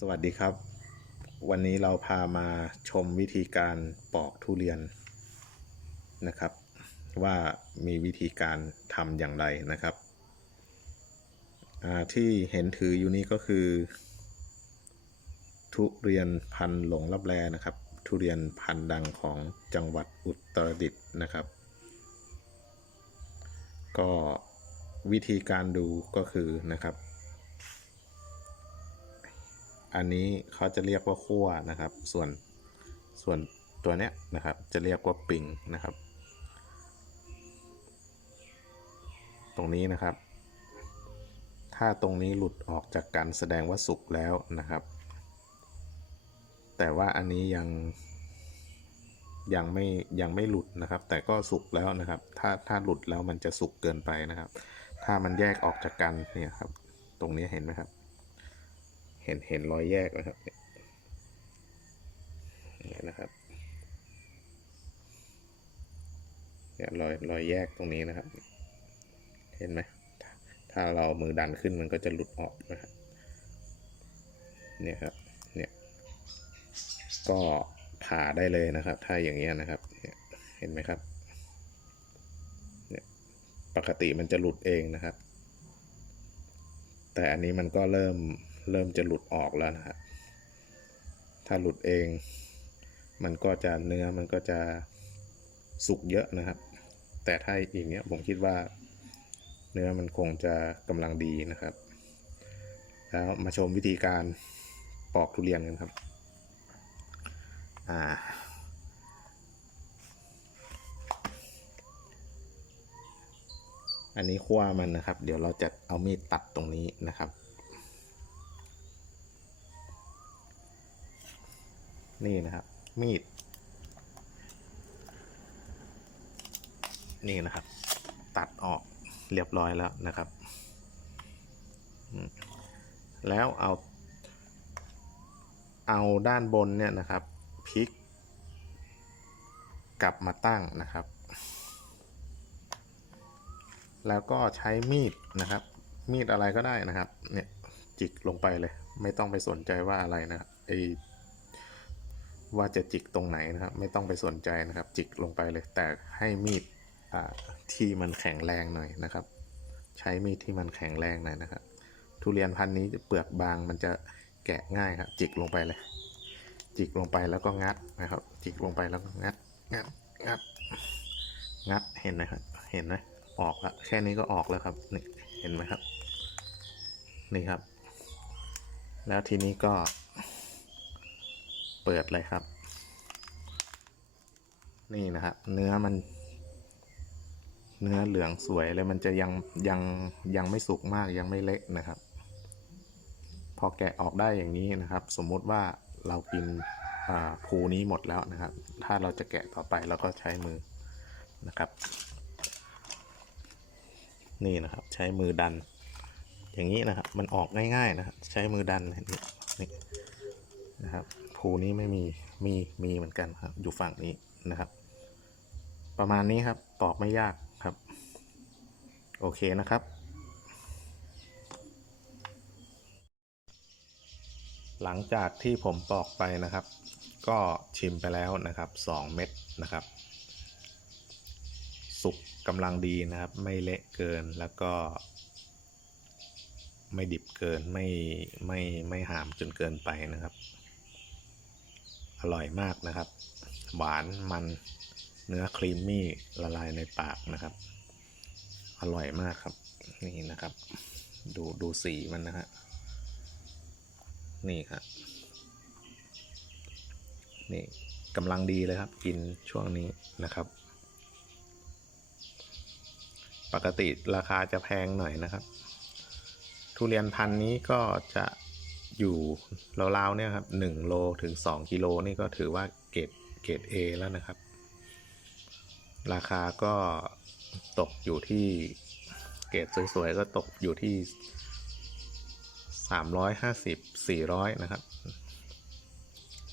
สวัสดีครับ วันนี้เราพามาชมวิธีการปอกทุเรียนนะครับ ว่ามีวิธีการทำอย่างไรนะครับที่เห็นถืออยู่นี่ก็คือ ทุเรียนพันหลงลับแลนะครับ ทุเรียนพันดังของจังหวัดอุตรดิตถ์นะครับ ก็วิธีการดูก็คือนะครับ อันนี้เขาจะเรียกว่าขั้วนะครับ ส่วนส่วนตัวเนี้ยนะครับจะเรียกว่าปิงนะครับ ตรงนี้นะครับ ถ้าตรงนี้หลุดออกจากกันแสดงว่าสุกแล้วนะครับ แต่ว่าอันนี้ยังยังไม่ยังไม่หลุดนะครับ แต่ก็สุกแล้วนะครับ ถ้าถ้าหลุดแล้วมันจะสุกเกินไปนะครับ ถ้ามันแยกออกจากกันเนี่ยครับ ตรงนี้เห็นไหมครับ เห็นเห็นรอยแยกนะครับเนี่ยนะครับเนี่ยรอยรอยแยกตรงนี้นะครับ เห็นไหมถ้าถ้าเรามือดันขึ้นมันก็จะหลุดออกนะครับเนี่ยครับเนี่ยก็ผ่าได้เลยนะครับ ถ้าอย่างเงี้ยนะครับเเห็นไหมครับเนี่ยปกติมันจะหลุดเองนะครับ แต่อันนี้มันก็เริ่ม เริ่มจะหลุดออกแล้วนะครับถ้าหลุดเองมันก็จะเนื้อมันก็จะสุกเยอะนะครับ แต่ถ้าอย่างเงี้ยผมคิดว่า เนื้อมันคงจะกำลังดีนะครับ แล้วมาชมวิธีการปอกทุเรียนกันครับอ่าอันนี้ขั้วมันนะครับ เดี๋ยวเราจะเอามีดตัดตรงนี้นะครับ นี่นะครับ มีด นี่นะครับ ตัดออกเรียบร้อยแล้วนะครับ แล้วเอา เอาด้านบนเนี่ยนะครับพลิก กลับมาตั้งนะครับ แล้วก็ใช้มีดนะครับ มีดอะไรก็ได้นะครับ เนี่ยจิกลงไปเลย ไม่ต้องไปสนใจว่าอะไรนะครับไอ ว่าจะจิกตรงไหนนะครับ ไม่ต้องไปสนใจนะครับ จิกลงไปเลย แต่ให้มีดที่มันแข็งแรงหน่อยนะครับ ใช้มีดที่มันแข็งแรงหน่อยนะครับ ทุเรียนพันธุ์นี้เปลือกบางมันจะแกะง่ายครับ จิกลงไปเลย จิกลงไปแล้วก็งัดนะครับ จิกลงไปแล้วก็งัดงัดงัดงัดเห็นไหมครับ เห็นไหมออกแล้วแค่นี้ก็ออกแล้วครับนี่เห็นไหมครับ นี่ครับ แล้วทีนี้ก็ เปิดเลยครับ นี่นะครับ เนื้อมัน เนื้อเหลืองสวยเลยมันจะยังยังยังไม่สุกมากยังไม่เละนะครับ พอแกะออกได้อย่างนี้นะครับ สมมุติว่าเรากินภูนี้หมดแล้วนะครับ ถ้าเราจะแกะต่อไปเราก็ใช้มือนะครับ นี่นะครับ ใช้มือดัน อย่างนี้นะครับ มันออกง่ายๆนะครับ ใช้มือดันนี่นะครับ ภูนี้ไม่มีมีมีเหมือนกันครับ อยู่ฝั่งนี้นะครับ ประมาณนี้ครับปอกไม่ยากครับ โอเคนะครับ หลังจากที่ผมปอกไปนะครับ ก็ชิมไปแล้วนะครับ 2 เม็ดนะครับ สุกกำลังดีนะครับ ไม่เละเกินแล้วก็ไม่ดิบเกินไม่ไม่ไม่หามจนเกินไปนะครับ อร่อยมากนะครับ หวานมันเนื้อครีมมี่ละลายในปากนะครับ อร่อยมากครับ นี่นะครับ ดูดูสีมันนะฮะนี่ครับนี่กำลังดีเลยครับ กินช่วงนี้นะครับ ปกติราคาจะแพงหน่อยนะครับ ทุเรียนพันนี้ก็จะ อยู่ราวๆเนี่ยครับหนึ่งโลถึงสองกิโลนี่ก็ถือว่าเกรดเกรด A แล้วนะครับ ราคาก็ตกอยู่ที่เกรดสวยๆ ก็ตกอยู่ที่ 350 400 นะครับ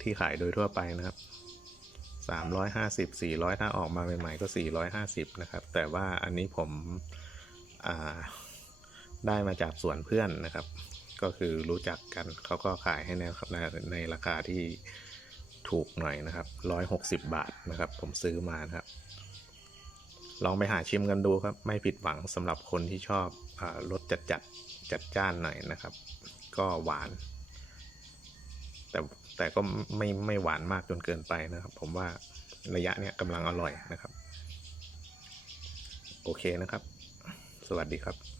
ที่ขายโดยทั่วไปนะครับ 350 400 ถ้าออกมาใหม่ๆก็ 450 นะครับ แต่ว่าอันนี้ผมได้มาจากสวนเพื่อนนะครับ ก็คือรู้จักกันเขาก็ขายให้ในในในราคาที่ถูกหน่อยนะครับร้อยหกสิบบาทนะครับ ผมซื้อมานะครับ ลองไปหาชิมกันดูครับ ไม่ผิดหวังสำหรับคนที่ชอบอรสจัดจัดจัดจ้านหน่อยนะครับ ก็หวาน แต่แต่ก็ไม่ไม่หวานมากจนเกินไปนะครับ ผมว่าระยะเนี้ยกำลังอร่อยนะครับ โอเคนะครับ สวัสดีครับ